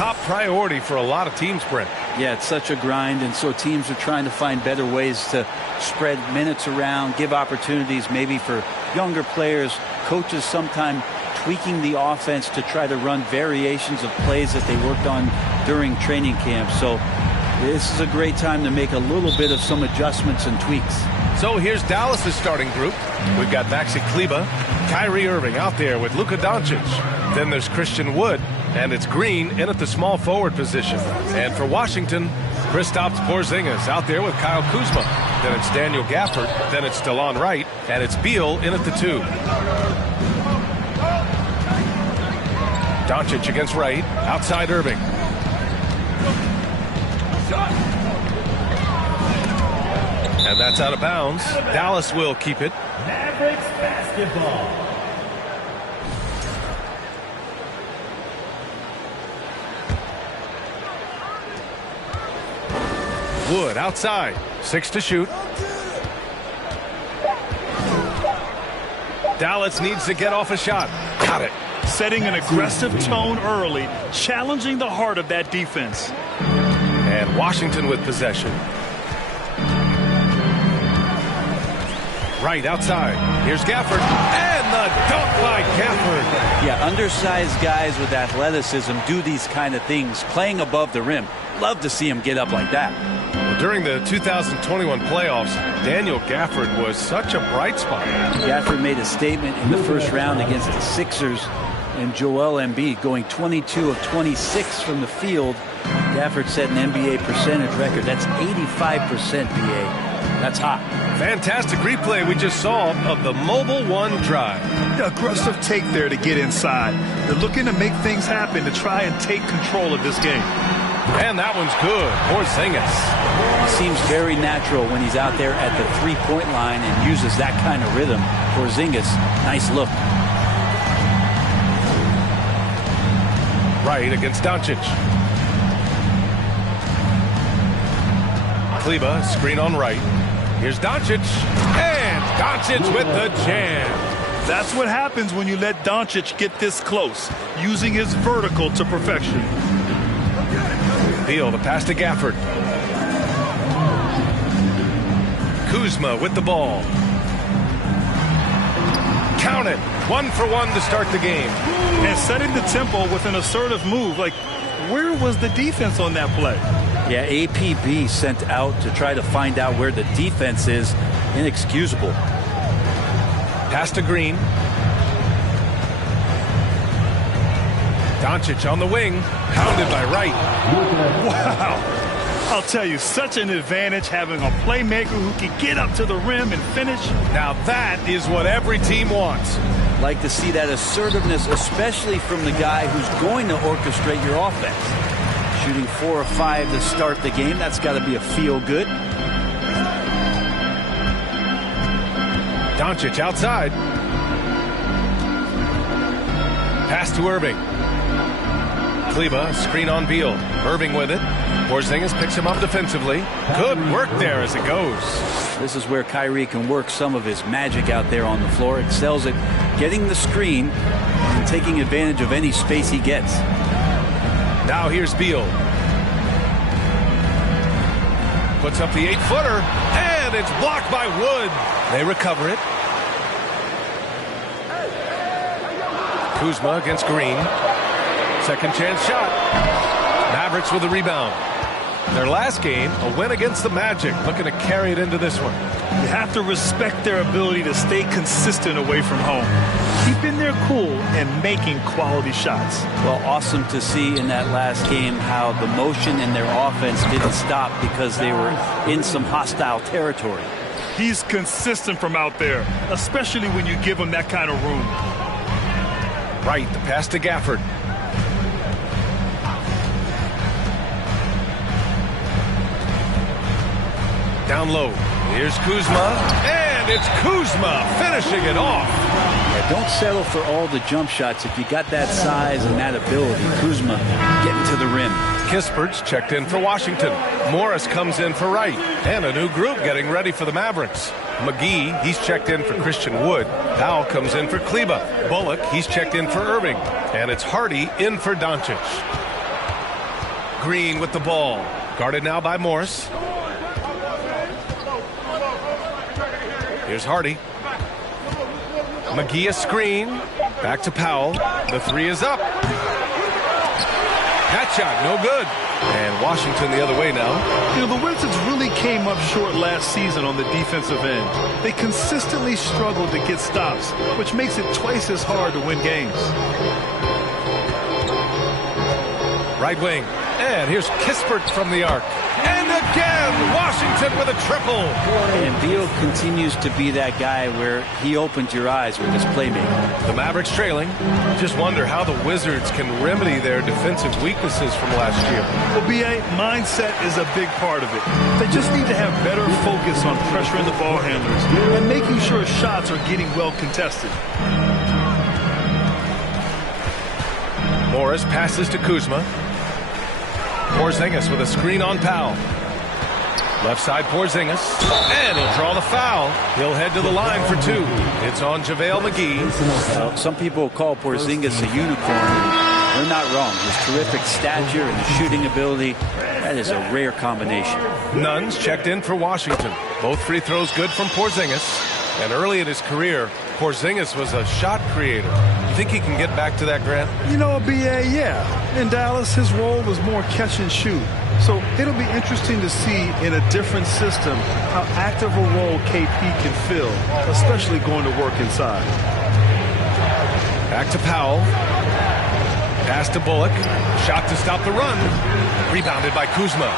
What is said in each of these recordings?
top priority for a lot of teams, Brent. Yeah, it's such a grind, and so teams are trying to find better ways to spread minutes around, give opportunities maybe for younger players. Coaches sometimes tweaking the offense to try to run variations of plays that they worked on during training camp. So this is a great time to make a little bit of some adjustments and tweaks. So here's Dallas' starting group. We've got Maxi Kleber, Kyrie Irving out there with Luka Doncic. Then there's Christian Wood, and it's Green in at the small forward position. And for Washington, Kristaps Porzingis out there with Kyle Kuzma. Then it's Daniel Gafford. Then it's DeLon Wright, and it's Beal in at the 2. Doncic against Wright, outside Irving. And that's out of bounds. Dallas will keep it. Mavericks basketball. Wood outside. 6 to shoot. Dallas needs to get off a shot. Got it. Setting an aggressive tone early, challenging the heart of that defense. And Washington with possession. Right outside. Here's Gafford. And the dunk by Gafford. Yeah, undersized guys with athleticism do these kind of things, playing above the rim. Love to see him get up like that. Well, during the 2021 playoffs, Daniel Gafford was such a bright spot. Gafford made a statement in the first round against the Sixers, and Joel Embiid going 22 of 26 from the field. Gafford set an NBA percentage record. That's 85%, BA. That's hot. Fantastic replay we just saw of the Mobile One drive. The aggressive take there to get inside. They're looking to make things happen to try and take control of this game. And that one's good. Porzingis. He seems very natural when he's out there at the three-point line and uses that kind of rhythm. Porzingis, nice look. Right against Doncic. Kleber, screen on right. Here's Doncic. And Doncic with the jam. That's what happens when you let Doncic get this close, using his vertical to perfection. Beal, the pass to Gafford. Kuzma with the ball. Count it. 1 for 1 to start the game. And setting the tempo with an assertive move. Like, where was the defense on that play? Yeah, APB sent out to try to find out where the defense is. Inexcusable. Pass to Green. Doncic on the wing. Pounded by Wright. Wow. I'll tell you, such an advantage having a playmaker who can get up to the rim and finish. Now that is what every team wants. Like to see that assertiveness, especially from the guy who's going to orchestrate your offense. Shooting 4 or 5 to start the game. That's got to be a feel-good. Doncic outside. Pass to Irving. Kleber, screen on Beal. Irving with it. Porzingis picks him up defensively. Good work there as it goes. This is where Kyrie can work some of his magic out there on the floor. Excels at getting the screen and taking advantage of any space he gets. Now here's Beal. Puts up the 8-footer, and it's blocked by Wood. They recover it. Kuzma against Green. Second chance shot. Mavericks with the rebound. Their last game, a win against the Magic, looking to carry it into this one. You have to respect their ability to stay consistent away from home, keeping their cool and making quality shots. Well, awesome to see in that last game how the motion in their offense didn't stop because they were in some hostile territory. He's consistent from out there, especially when you give him that kind of room. Right, the pass to Gafford. Down low. Here's Kuzma. And it's Kuzma finishing it off. Yeah, don't settle for all the jump shots. If you got that size and that ability, Kuzma getting to the rim. Kispert's checked in for Washington. Morris comes in for Wright. And a new group getting ready for the Mavericks. McGee, he's checked in for Christian Wood. Powell comes in for Kleber. Bullock, he's checked in for Irving. And it's Hardy in for Doncic. Green with the ball. Guarded now by Morris. Here's Hardy. McGee a screen. Back to Powell. The three is up. That shot, no good. And Washington the other way now. You know, the Wizards really came up short last season on the defensive end. They consistently struggled to get stops, which makes it twice as hard to win games. Right wing. And here's Kispert from the arc. And again, Washington with a triple. And Beal continues to be that guy where he opens your eyes with his playmaking. The Mavericks trailing. Just wonder how the Wizards can remedy their defensive weaknesses from last year. Well, B.A., mindset is a big part of it. They just need to have better focus on pressuring the ball handlers and making sure shots are getting well contested. Morris passes to Kuzma. Porzingis with a screen on Powell. Left side Porzingis. And he'll draw the foul. He'll head to the line for two. It's on JaVale McGee. Some people call Porzingis a unicorn. They're not wrong. His terrific stature and his shooting ability, that is a rare combination. Nuns checked in for Washington. Both free throws good from Porzingis. And early in his career, Porzingis was a shot creator. You think he can get back to that, Grant? You know, B.A., yeah. In Dallas, his role was more catch and shoot. So it'll be interesting to see in a different system how active a role KP can fill, especially going to work inside. Back to Powell. Pass to Bullock. Shot to stop the run. Rebounded by Kuzma.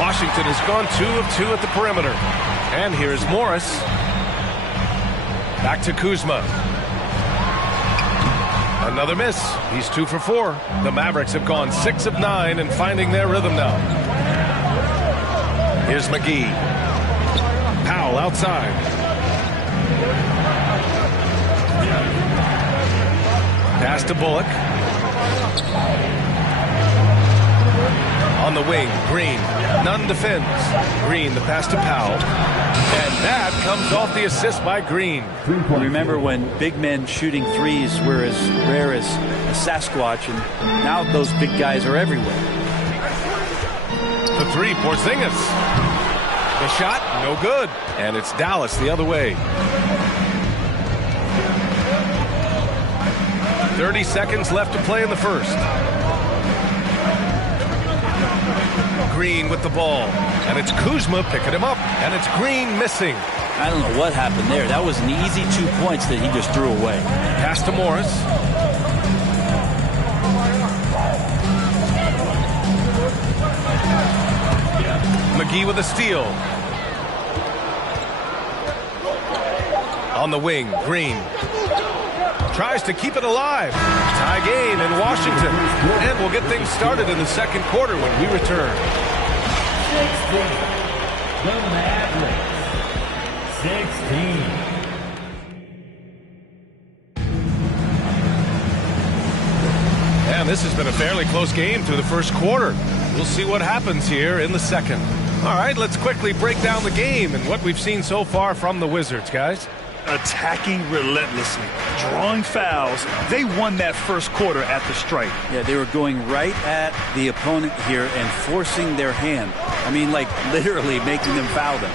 Washington has gone 2 of 2 at the perimeter. And here's Morris. Back to Kuzma. Another miss. He's 2 for 4. The Mavericks have gone 6 of 9 and finding their rhythm now. Here's McGee. Powell outside. Pass to Bullock. On the wing, Green. Nunn defends. Green, the pass to Powell. And that comes off the assist by Green. Remember when big men shooting threes were as rare as a Sasquatch, and now those big guys are everywhere. The three, Porzingis. The shot, no good. And it's Dallas the other way. 30 seconds left to play in the first. Green with the ball. And it's Kuzma picking him up. And it's Green missing. I don't know what happened there. That was an easy 2 points that he just threw away. Pass to Morris. McGee with a steal. On the wing, Green. Tries to keep it alive. Tie game in Washington. And we'll get things started in the second quarter when we return. 16. The Mavericks. 16. And this has been a fairly close game through the first quarter. We'll see what happens here in the second. All right, let's quickly break down the game and what we've seen so far from the Wizards, guys. Attacking relentlessly, drawing fouls. They won that first quarter at the stripe. Yeah, they were going right at the opponent here and forcing their hand. I mean, like literally making them foul them.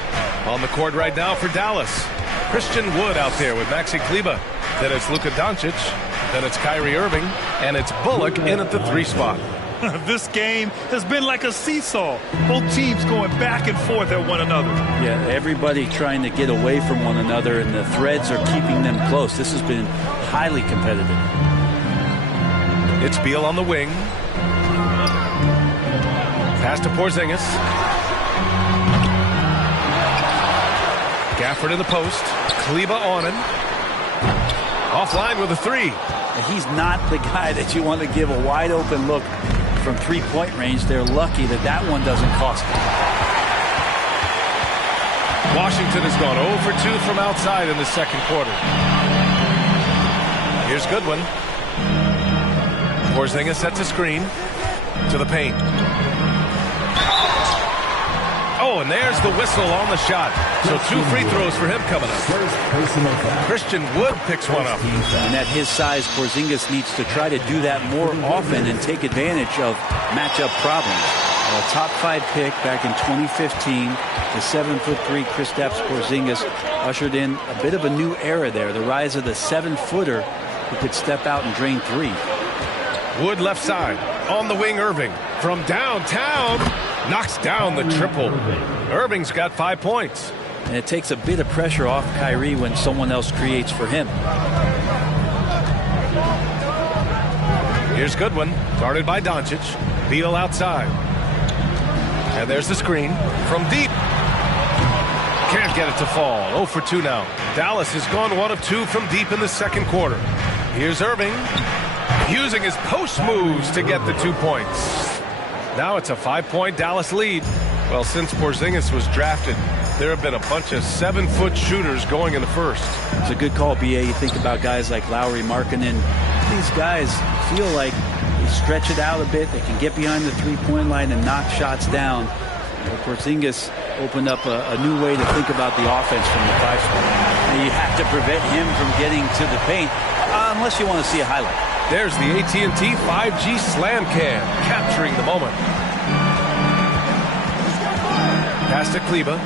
On the court right now for Dallas. Christian Wood out there with Maxi Kleber. Then it's Luka Doncic. Then it's Kyrie Irving. And it's Bullock in at the 3 spot. This game has been like a seesaw. Both teams going back and forth at one another. Yeah, everybody trying to get away from one another, and the threads are keeping them close. This has been highly competitive. It's Beal on the wing. Pass to Porzingis. Gafford in the post. Kleber on him. Offline with a 3. He's not the guy that you want to give a wide open look from 3-point range. They're lucky that that one doesn't cost them. Washington has gone 0 for 2 from outside in the second quarter. Here's Goodwin. Porzingis sets a screen to the paint. Oh, and there's the whistle on the shot. So 2 free throws for him coming up. Christian Wood picks one up. And at his size, Porzingis needs to try to do that more often and take advantage of matchup problems. A top 5 pick back in 2015. The 7'3" Kristaps Porzingis ushered in a bit of a new era there. The rise of the 7-footer who could step out and drain 3. Wood left side. On the wing, Irving. From downtown. Knocks down the triple. Irving's got 5 points. And it takes a bit of pressure off Kyrie when someone else creates for him. Here's Goodwin. Guarded by Doncic. Beal outside. And there's the screen. From deep. Can't get it to fall. 0 for 2 now. Dallas has gone 1 of 2 from deep in the second quarter. Here's Irving. Using his post moves to get the 2 points. Now it's a 5-point Dallas lead. Well, since Porzingis was drafted, there have been a bunch of 7-foot shooters going in the first. It's a good call, BA. You think about guys like Lowry, Markkanen. These guys feel like they stretch it out a bit. They can get behind the 3-point line and knock shots down. Porzingis opened up a new way to think about the offense from the 5 spot. And you have to prevent him from getting to the paint unless you want to see a highlight. There's the AT&T 5G Slam Cam, capturing the moment. Pass to Kleber.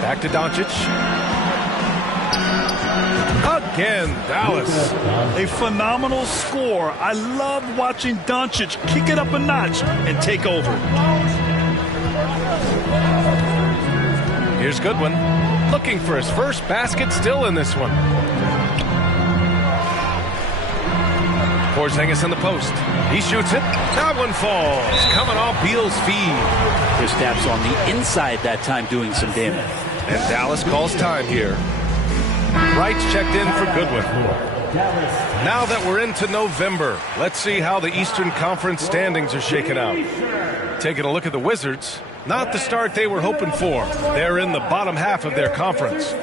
Back to Doncic. Again, Dallas. A phenomenal score. I love watching Doncic kick it up a notch and take over. Here's Goodwin. Looking for his first basket, still in this one. Porzingis in the post. He shoots it. That one falls. Coming off Beal's feed. Kristaps on the inside that time doing some damage. And Dallas calls time here. Wright's checked in for Goodwin. Now that we're into November, let's see how the Eastern Conference standings are shaking out. Taking a look at the Wizards. Not the start they were hoping for. They're in the bottom half of their conference.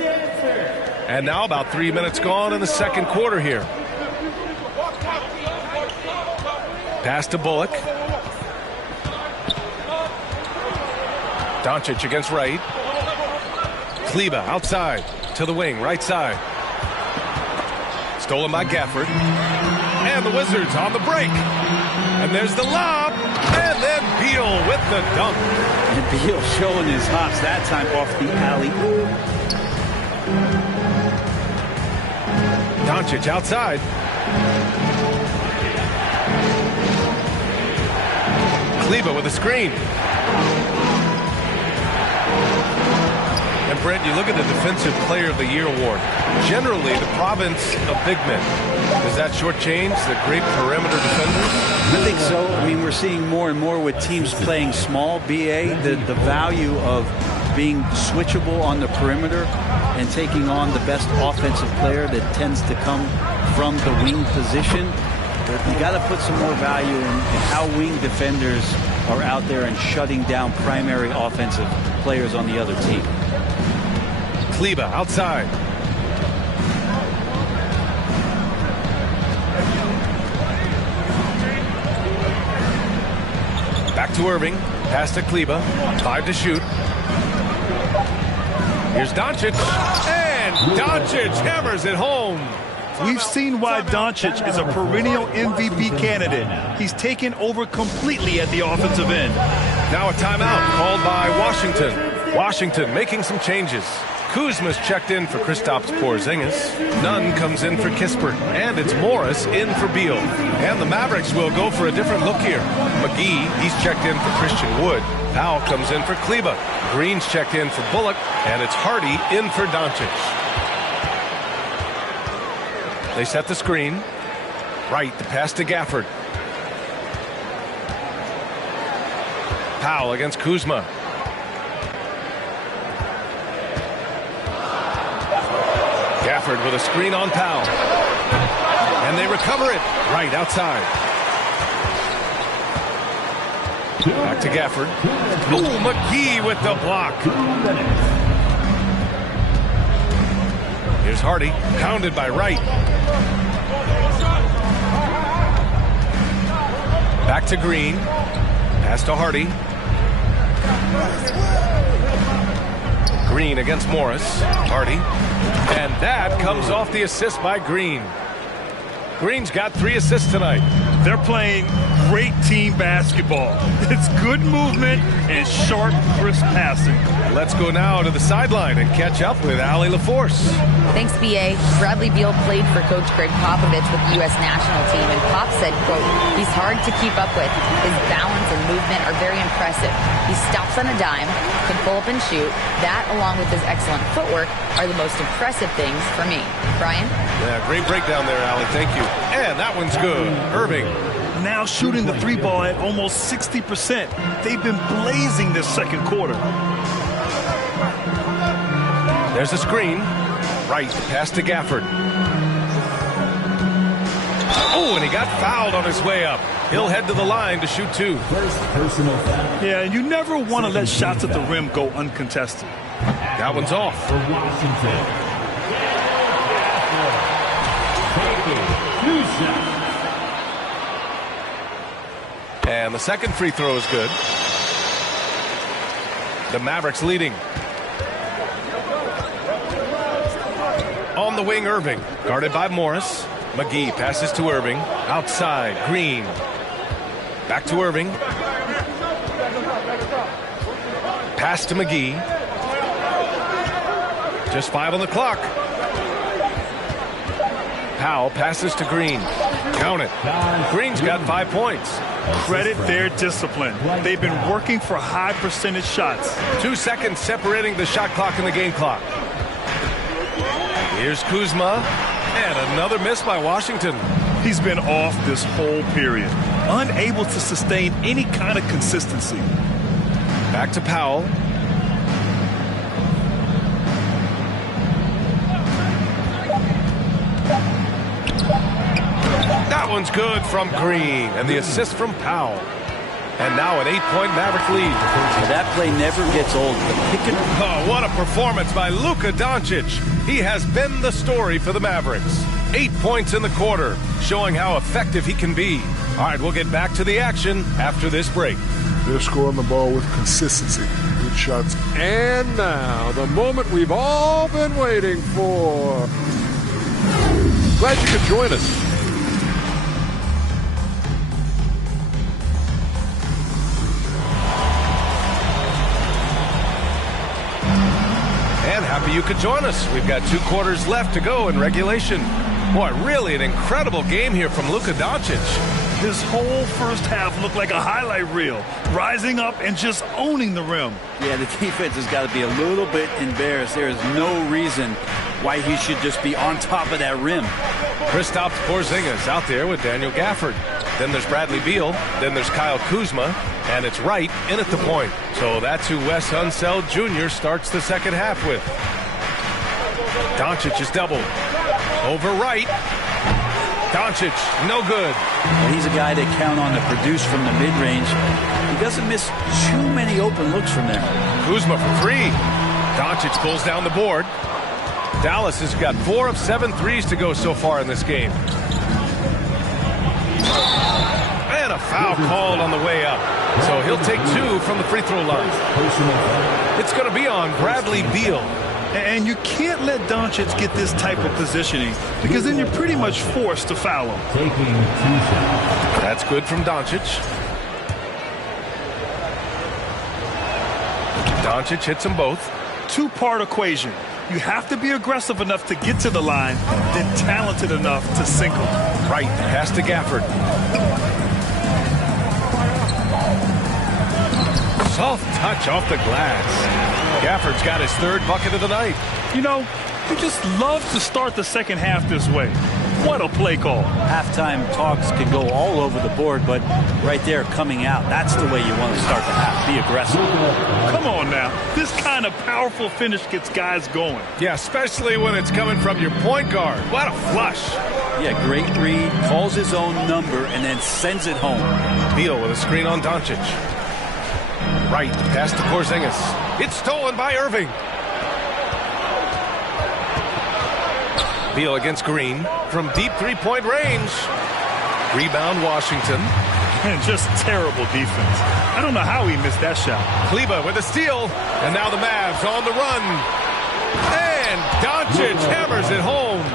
And now about 3 minutes gone in the second quarter here. Pass to Bullock. Doncic against Wright. Kleber outside to the wing, right side. Stolen by Gafford. And the Wizards on the break. And there's the lob. And then Beal with the dunk. And Beal showing his hops that time off the alley. Doncic outside. Kleber with a screen. And Brent, you look at the Defensive Player of the Year award. Generally, the province of big men. Does that shortchange the great perimeter defenders? I think so. I mean, we're seeing more and more with teams playing small, BA, the value of being switchable on the perimeter and taking on the best offensive player that tends to come from the wing position. But you got to put some more value in how wing defenders are out there and shutting down primary offensive players on the other team. Kleber outside. Back to Irving. Pass to Kleber. 5 to shoot. Here's Doncic. And Doncic hammers it home. We've seen why Doncic is a perennial MVP candidate. He's taken over completely at the offensive end. Now a timeout called by Washington. Washington making some changes. Kuzma's checked in for Kristaps Porzingis. Nunn comes in for Kispert. And it's Morris in for Beal. And the Mavericks will go for a different look here. McGee, he's checked in for Christian Wood. Powell comes in for Kleber. Green's checked in for Bullock. And it's Hardy in for Doncic. They set the screen. Right, the pass to Gafford. Powell against Kuzma. Gafford with a screen on Powell. And they recover it. Right outside. Back to Gafford. Oh, McGee with the block. Here's Hardy, pounded by Wright. Back to Green. Pass to Hardy. Green against Morris. Hardy. And that comes off the assist by Green. Green's got 3 assists tonight. They're playing great team basketball. It's good movement and sharp, crisp passing. Let's go now to the sideline and catch up with Allie LaForce. Thanks, B.A. Bradley Beal played for Coach Greg Popovich with the U.S. national team, and Pop said, quote, he's hard to keep up with. His balance and movement are very impressive. He stops on a dime, can pull up and shoot. That, along with his excellent footwork, are the most impressive things for me. Brian? Yeah, great breakdown there, Allie. Thank you. And that one's good. Irving. Now shooting the three ball at almost 60%. They've been blazing this second quarter. There's a screen. Right, pass to Gafford. Oh, and he got fouled on his way up. He'll head to the line to shoot two. First personal foul. Yeah, and you never want to let shots at the rim go uncontested. That one's off. For Washington. Taking 2 shots. And the second free throw is good. The Mavericks leading. On the wing, Irving. Guarded by Morris. McGee passes to Irving. Outside, Green. Back to Irving. Pass to McGee. Just 5 on the clock. Powell passes to Green. Count it. Green's got 5 points. Credit their discipline. They've been working for high percentage shots. 2 seconds separating the shot clock and the game clock. Here's Kuzma. And another miss by Washington. He's been off this whole period. Unable to sustain any kind of consistency. Back to Powell. That one's good from Green, and the assist from Powell. And now an 8-point Maverick lead. That play never gets old. The pick and Oh, what a performance by Luka Doncic. He has been the story for the Mavericks. 8 points in the quarter, showing how effective he can be. All right, we'll get back to the action after this break. They're scoring the ball with consistency. Good shots. And now, the moment we've all been waiting for. Glad you could join us. And happy you could join us. We've got 2 quarters left to go in regulation. Boy, really an incredible game here from Luka Doncic. This whole first half looked like a highlight reel, rising up and just owning the rim. yeah, the defense has got to be a little bit embarrassed. There is no reason why he should just be on top of that rim. Kristaps Porzingis out there with Daniel Gafford. Then there's Bradley Beal. Then there's Kyle Kuzma. And it's Wright in at the point. So that's who Wes Unseld Jr. starts the second half with. Doncic is doubled. Over Wright. Doncic, no good. And he's a guy they count on to produce from the mid-range. He doesn't miss too many open looks from there. Kuzma for 3. Doncic pulls down the board. Dallas has got 4 of 7 threes to go so far in this game. And a foul called on the way up. So he'll take 2 from the free throw line. It's going to be on Bradley Beal. And you can't let Doncic get this type of positioning because then you're pretty much forced to foul him. Taking 2 shots. That's good from Doncic. Doncic hits them both. 2-part equation. You have to be aggressive enough to get to the line, then talented enough to sink them. Right, pass to Gafford. Soft touch off the glass. Gafford's got his 3rd bucket of the night. You know, you just love to start the second half this way. What a play call. Halftime talks can go all over the board, but right there coming out, that's the way you want to start the half. Be aggressive. Come on now. This kind of powerful finish gets guys going. Yeah, especially when it's coming from your point guard. What a flush. Yeah, great read, calls his own number, and then sends it home. Beal with a screen on Doncic. Right, pass to Porzingis. It's stolen by Irving. Beal against Green from deep 3-point range. Rebound Washington. And just terrible defense. I don't know how he missed that shot. Kleber with a steal. And now the Mavs on the run. And Doncic hammers it home.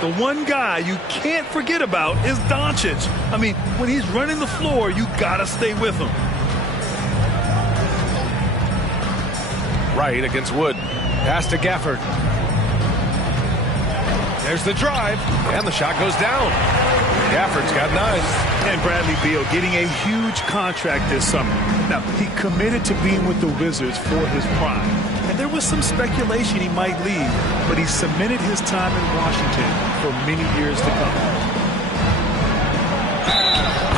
The one guy you can't forget about is Doncic. I mean, when he's running the floor, you gotta stay with him. Right against Wood. Pass to Gafford. There's the drive, and the shot goes down. Gafford's got 9. And Bradley Beal getting a huge contract this summer. Now, he committed to being with the Wizards for his prime. And there was some speculation he might leave, but he cemented his time in Washington for many years to come.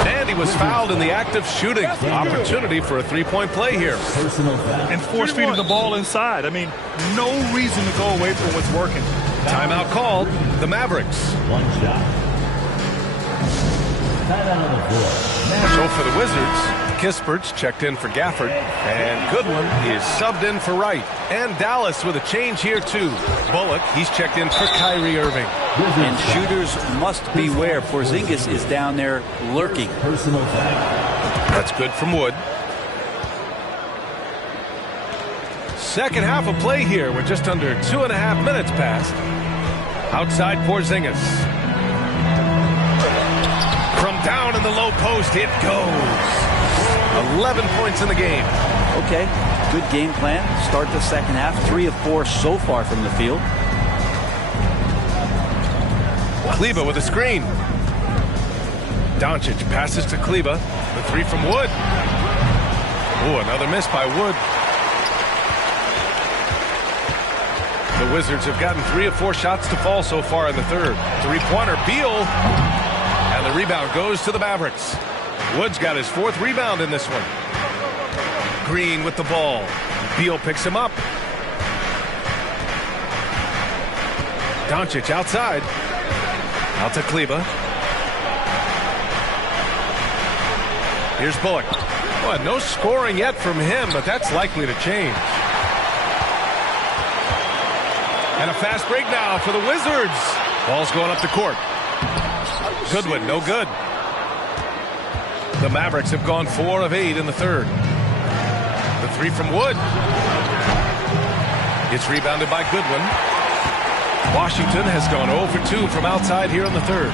And he was fouled in the act of shooting. Opportunity for a three-point play here. Personal foul. And force-feeding the ball inside. I mean, no reason to go away from what's working. Timeout called. The Mavericks. One shot. Timeout on the floor. So for the Wizards, Kispert's checked in for Gafford, and Goodwin is subbed in for Wright. And Dallas with a change here too. Bullock, he's checked in for Kyrie Irving. And shooters must beware. Porzingis is down there lurking. Personal foul. That's good from Wood. Second half of play here with just under 2.5 minutes passed. Outside Porzingis. From down in the low post, it goes. 11 points in the game. Okay, good game plan. Start the second half. 3 of 4 so far from the field. Kleber with a screen. Doncic passes to Kleber. The 3 from Wood. Oh, another miss by Wood. The Wizards have gotten 3 of 4 shots to fall so far in the third. Three-pointer, Beal. And the rebound goes to the Mavericks. Wood's got his 4th rebound in this one. Green with the ball. Beal picks him up. Doncic outside. Out to Kleber. Here's Bullock. Well, no scoring yet from him, but that's likely to change. And a fast break now for the Wizards. Ball's going up the court. Goodwin, no good. The Mavericks have gone 4 of 8 in the third. The 3 from Wood. It's rebounded by Goodwin. Washington has gone 0 for 2 from outside here in the third.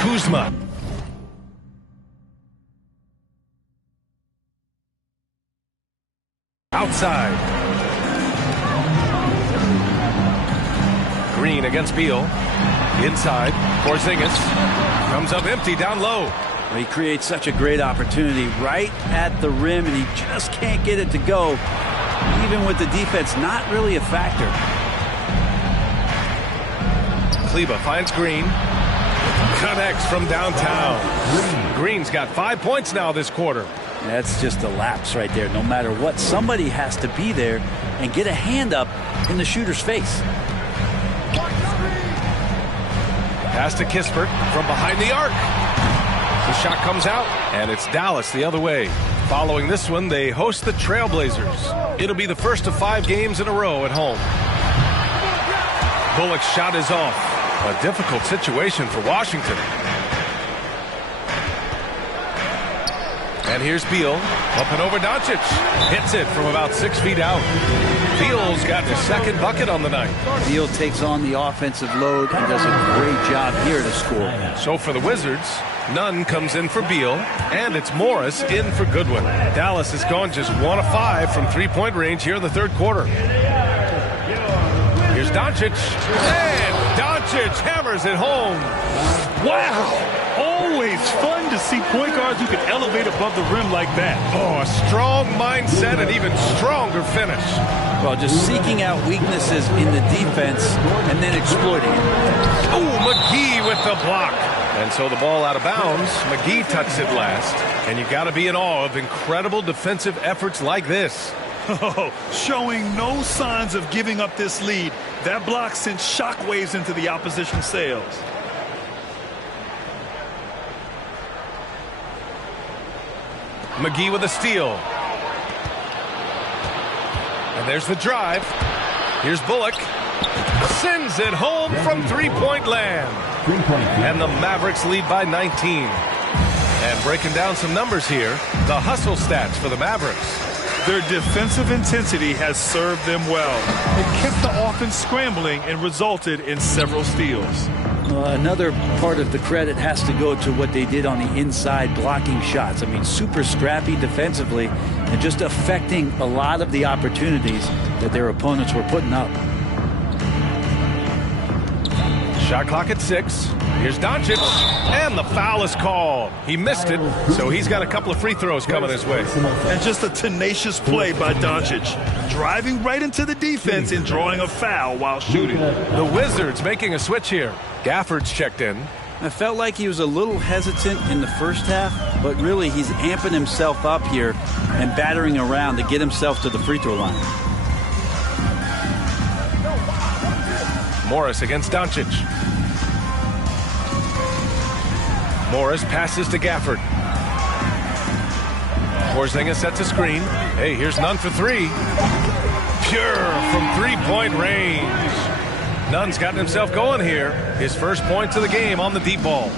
Kuzma. Outside. Green against Beal. Inside. Porzingis. Comes up empty down low. He creates such a great opportunity right at the rim, and he just can't get it to go. Even with the defense not really a factor. Kleber finds Green. Connects from downtown. Green's got 5 points now this quarter. That's just a lapse right there. No matter what, somebody has to be there and get a hand up in the shooter's face. Pass to Kispert from behind the arc. The shot comes out, and it's Dallas the other way. Following this one, they host the Trailblazers. It'll be the first of 5 games in a row at home. Bullock's shot is off. A difficult situation for Washington. And here's Beal, up and over Doncic. Hits it from about 6 feet out. Beal's got his 2nd bucket on the night. Beal takes on the offensive load and does a great job here to score. So for the Wizards, Nunn comes in for Beal, and it's Morris in for Goodwin. Dallas has gone just 1 of 5 from 3-point range here in the third quarter. Here's Doncic, and Doncic hammers it home. Wow! Always fun to see point guards who can elevate above the rim like that. Oh, a strong mindset and even stronger finish. Well, just seeking out weaknesses in the defense and then exploiting it. Oh, McGee with the block. And so the ball out of bounds. McGee touched it last. And you got to be in awe of incredible defensive efforts like this. Oh, showing no signs of giving up this lead. That block sent shockwaves into the opposition sails. McGee with a steal. And there's the drive. Here's Bullock. Sends it home from 3-point land. And the Mavericks lead by 19. And breaking down some numbers here, the hustle stats for the Mavericks. Their defensive intensity has served them well. It kept the offense scrambling and resulted in several steals. Another part of the credit has to go to what they did on the inside blocking shots. I mean, super scrappy defensively and just affecting a lot of the opportunities that their opponents were putting up. Shot clock at 6. Here's Doncic, and the foul is called. He missed it, so he's got a couple of free throws coming his way. And just a tenacious play by Doncic, driving right into the defense and drawing a foul while shooting. The Wizards making a switch here. Gafford's checked in. I felt like he was a little hesitant in the first half, but really he's amping himself up here and battering around to get himself to the free throw line. Morris against Doncic. Morris passes to Gafford. Porzingis sets a screen. Hey, here's Nunn for 3. Pure from three-point range. Nunn's gotten himself going here. His first points of the game on the deep ball.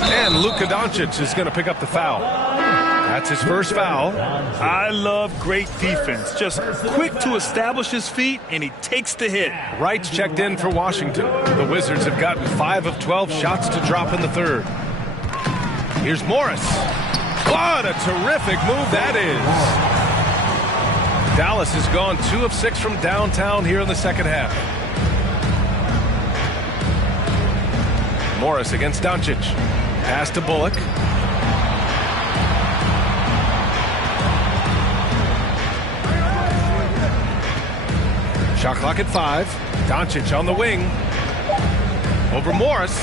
And Luka Doncic is going to pick up the foul. That's his first foul. I love great defense. Just quick to establish his feet, and he takes the hit. Wright's checked in for Washington. The Wizards have gotten 5 of 12 shots to drop in the third. Here's Morris. What a terrific move that is. Dallas has gone 2 of 6 from downtown here in the second half. Morris against Doncic. Pass to Bullock. Shot clock at 5. Doncic on the wing. Over Morris.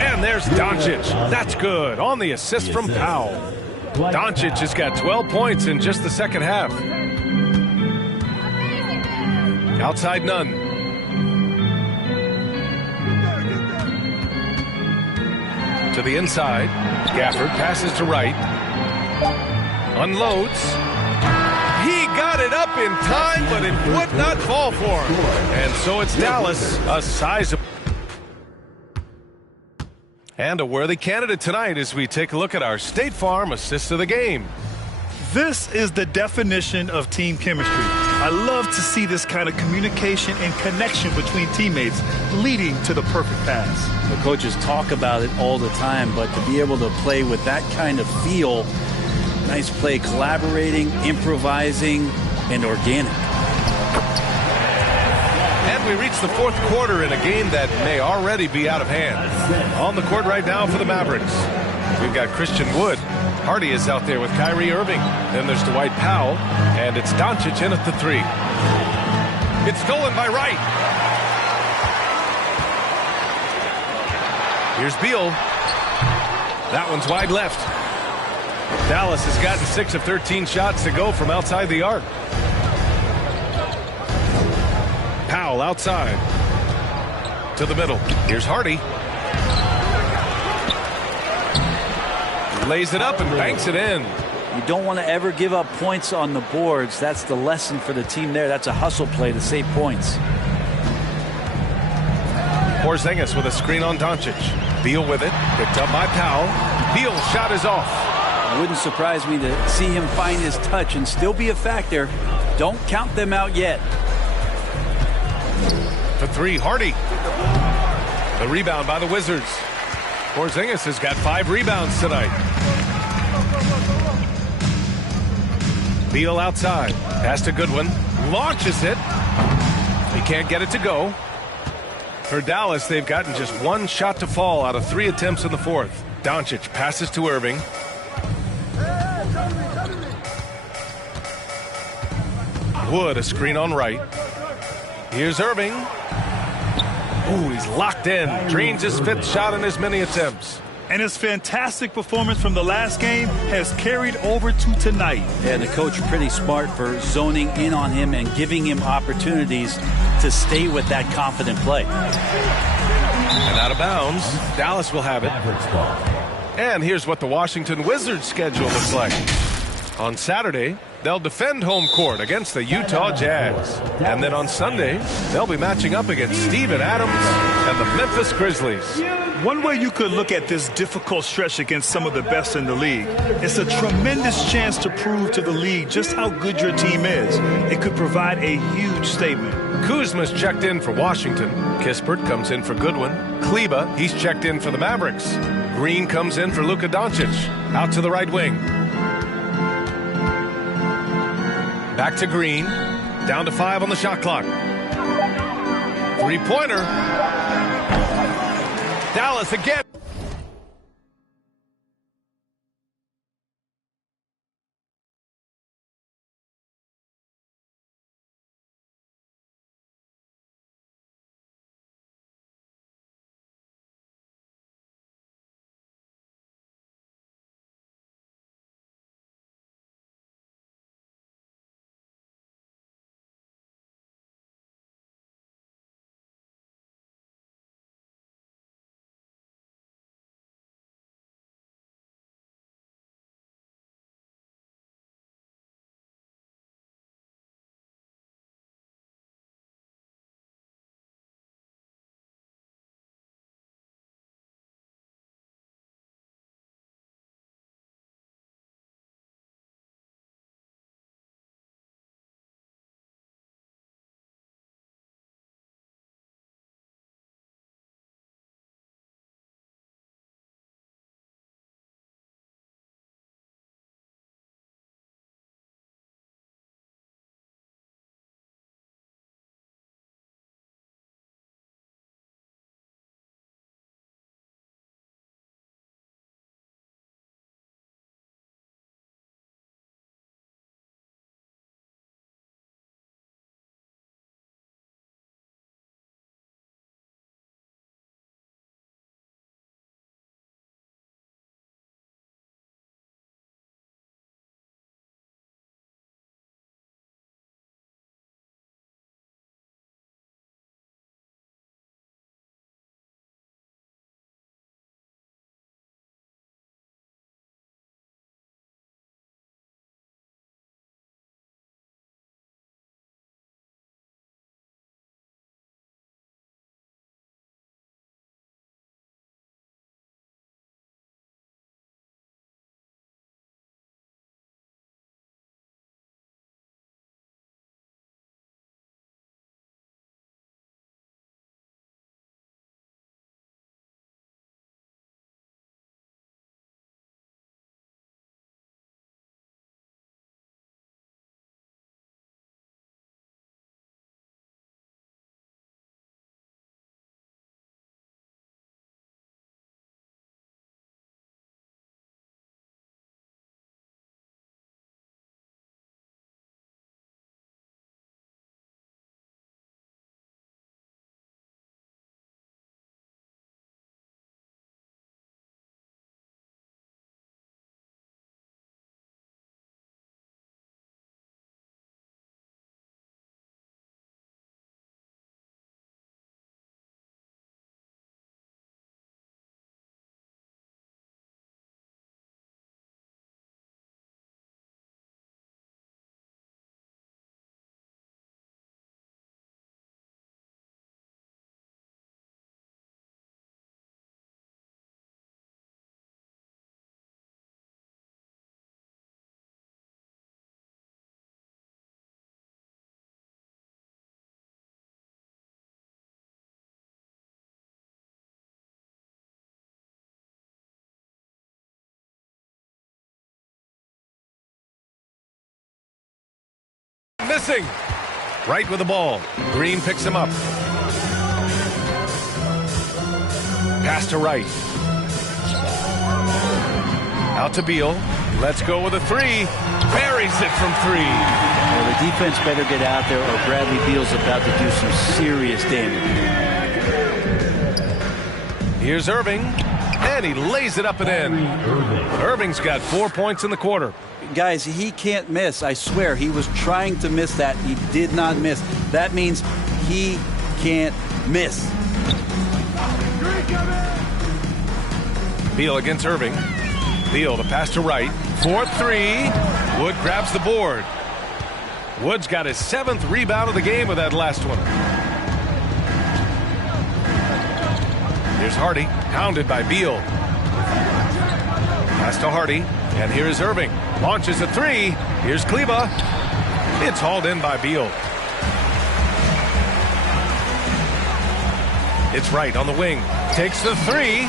And there's Doncic. That's good. On the assist from Powell. Doncic has got 12 points in just the second half. Outside Nunn. To the inside. Gafford passes to Wright. Unloads. He got it up in time, but it would not fall for him. And so it's Dallas, a sizable. And a worthy candidate tonight as we take a look at our State Farm assist of the game. This is the definition of team chemistry. I love to see this kind of communication and connection between teammates leading to the perfect pass. The coaches talk about it all the time, but to be able to play with that kind of feel, nice play, collaborating, improvising, and organic. And we reach the fourth quarter in a game that may already be out of hand. On the court right now for the Mavericks, we've got Christian Wood. Hardy is out there with Kyrie Irving. Then there's Dwight Powell, and it's Doncic in at the 3. It's stolen by Wright. Here's Beal. That one's wide left. Dallas has gotten 6 of 13 shots to go from outside the arc. Powell outside. To the middle. Here's Hardy. Lays it up and banks it in. You don't want to ever give up points on the boards. That's the lesson for the team there. That's a hustle play to save points. Porzingis with a screen on Doncic. Beal with it. Picked up by Powell. Beal's shot is off. It wouldn't surprise me to see him find his touch and still be a factor. Don't count them out yet. For 3, Hardy. The rebound by the Wizards. Porzingis has got 5 rebounds tonight. Beal outside. Pass to Goodwin. Launches it. He can't get it to go. For Dallas, they've gotten just 1 shot to fall out of 3 attempts in the fourth. Doncic passes to Irving. Wood, a screen on Wright. Here's Irving. Ooh, he's locked in. Drains his 5th shot in as many attempts. And his fantastic performance from the last game has carried over to tonight. Yeah, the coach pretty smart for zoning in on him and giving him opportunities to stay with that confident play. And out of bounds, Dallas will have it. And here's what the Washington Wizards schedule looks like. On Saturday, they'll defend home court against the Utah Jazz. And then on Sunday, they'll be matching up against Steven Adams and the Memphis Grizzlies. One way you could look at this difficult stretch against some of the best in the league, it's a tremendous chance to prove to the league just how good your team is. It could provide a huge statement. Kuzma's checked in for Washington. Kispert comes in for Goodwin. Kleba, he's checked in for the Mavericks. Green comes in for Luka Doncic. Out to the right wing. Back to Green. Down to 5 on the shot clock. Three-pointer. Dallas again. Missing. Right with the ball. Green picks him up. Pass to Wright. Out to Beal. Let's go with a three. Buries it from three. Well, the defense better get out there or Bradley Beal's about to do some serious damage. Here's Irving. And he lays it up and in. Irving's got 4 points in the quarter. Guys, he can't miss. I swear, he was trying to miss that. He did not miss. That means he can't miss. Beal against Irving. Beal, the pass to Wright. 4-3. Wood grabs the board. Wood's got his 7th rebound of the game with that last one. Here's Hardy, hounded by Beal. Pass to Hardy, and here is Irving. Launches a three. Here's Kleber. It's hauled in by Beal. It's Wright on the wing. Takes the three.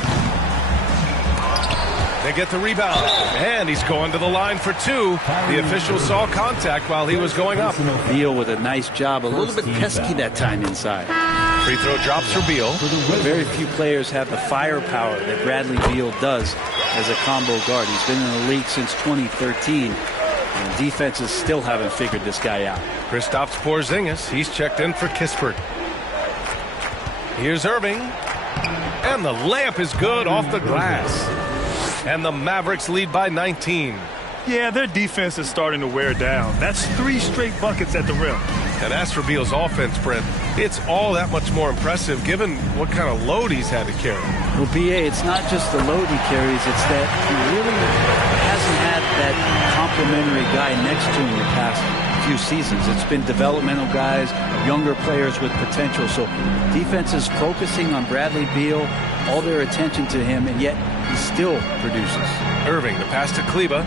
They get the rebound, and he's going to the line for two. The official saw contact while he was going up. Beal with a nice job, a little bit pesky that time inside. Free throw drops for Beal. Very few players have the firepower that Bradley Beal does as a combo guard. He's been in the league since 2013, and defenses still haven't figured this guy out. Kristaps Porzingis, he's checked in for Kispert. Here's Irving, and the layup is good off the glass. And the Mavericks lead by 19. Yeah, their defense is starting to wear down. That's 3 straight buckets at the rim. And as for Beal's offense, Brent, it's all that much more impressive given what kind of load he's had to carry. Well, B.A., it's not just the load he carries, it's that he really hasn't had that complimentary guy next to him the past few seasons. It's been developmental guys, younger players with potential. So defense is focusing on Bradley Beal, all their attention to him, and yet he still produces. Irving, the pass to Kleber.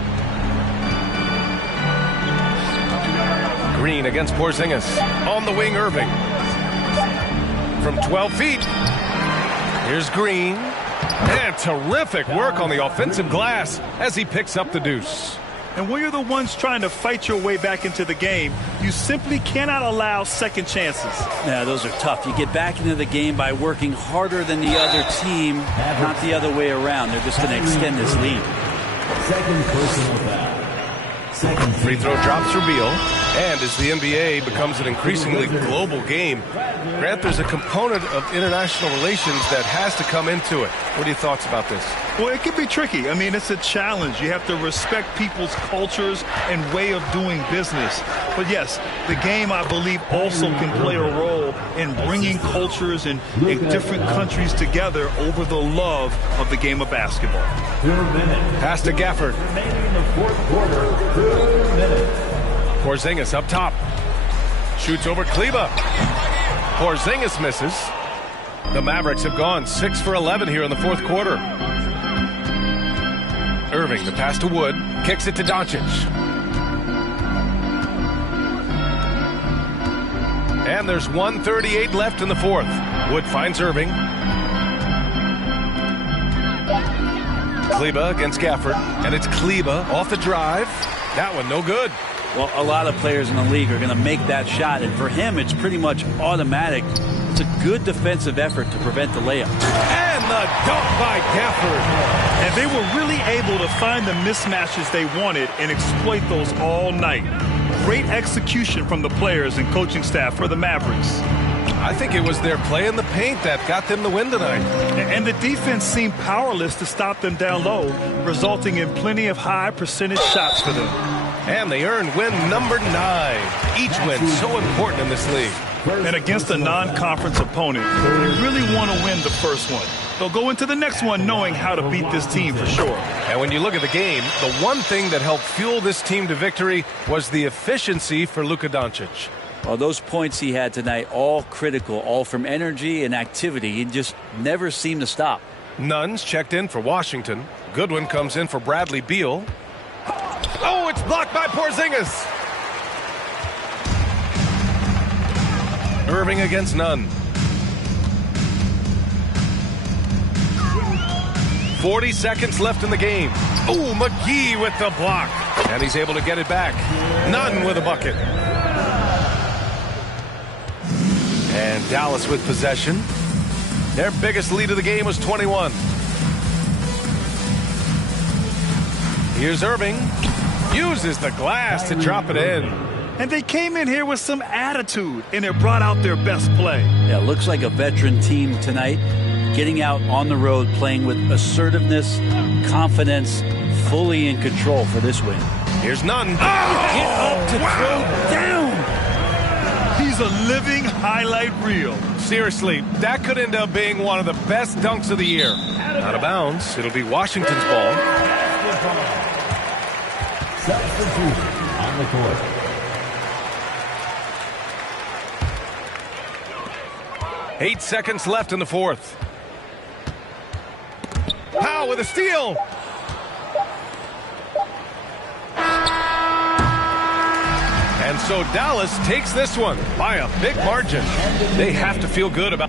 Green against Porzingis. On the wing, Irving. From 12 feet. Here's Green. And terrific work on the offensive glass as he picks up the deuce. And when you're the ones trying to fight your way back into the game, you simply cannot allow second chances. Yeah, those are tough. You get back into the game by working harder than the other team, not the other way around. They're just going to extend this lead. Second personal foul. Second Free throw drops for Beal. And as the NBA becomes an increasingly global game, Grant, there's a component of international relations that has to come into it. What are your thoughts about this? Well, it can be tricky. I mean, it's a challenge. You have to respect people's cultures and way of doing business. But yes, the game, I believe, also can play a role in bringing cultures in different countries together over the love of the game of basketball. 2 minutes. Pass to Gafford. Remaining in the fourth quarter. 2 minutes. Porzingis up top. Shoots over Kleber. Porzingis misses. The Mavericks have gone 6 for 11 here in the fourth quarter. Irving, the pass to Wood. Kicks it to Doncic. And there's 1:38 left in the fourth. Wood finds Irving. Kleber against Gafford. And it's Kleber off the drive. That one no good. Well, a lot of players in the league are going to make that shot, and for him, it's pretty much automatic. It's a good defensive effort to prevent the layup. And the dunk by Gafford. And they were really able to find the mismatches they wanted and exploit those all night. Great execution from the players and coaching staff for the Mavericks. I think it was their play in the paint that got them the win tonight. And the defense seemed powerless to stop them down low, resulting in plenty of high percentage shots for them. And they earned win number 9. Each win so important in this league. And against a non-conference opponent, they really want to win the first one. They'll go into the next one knowing how to beat this team for sure. And when you look at the game, the one thing that helped fuel this team to victory was the efficiency for Luka Doncic. Well, those points he had tonight, all critical, all from energy and activity. He just never seemed to stop. Nunn's checked in for Washington. Goodwin comes in for Bradley Beal. Oh, it's blocked by Porzingis. Irving against Nunn. 40 seconds left in the game. Oh, McGee with the block. And he's able to get it back. Nunn with a bucket. And Dallas with possession. Their biggest lead of the game was 21. Here's Irving. Uses the glass to drop it in. And they came in here with some attitude, and it brought out their best play. Yeah, looks like a veteran team tonight. Getting out on the road, playing with assertiveness, confidence, fully in control for this win. Here's Nunn. Get up to throw down. He's a living highlight reel. Seriously, that could end up being one of the best dunks of the year. Out of bounds. It'll be Washington's ball. Substitute on the court. Eight seconds left in the fourth. Wow, with a steal. And so Dallas takes this one by a big margin. They have to feel good about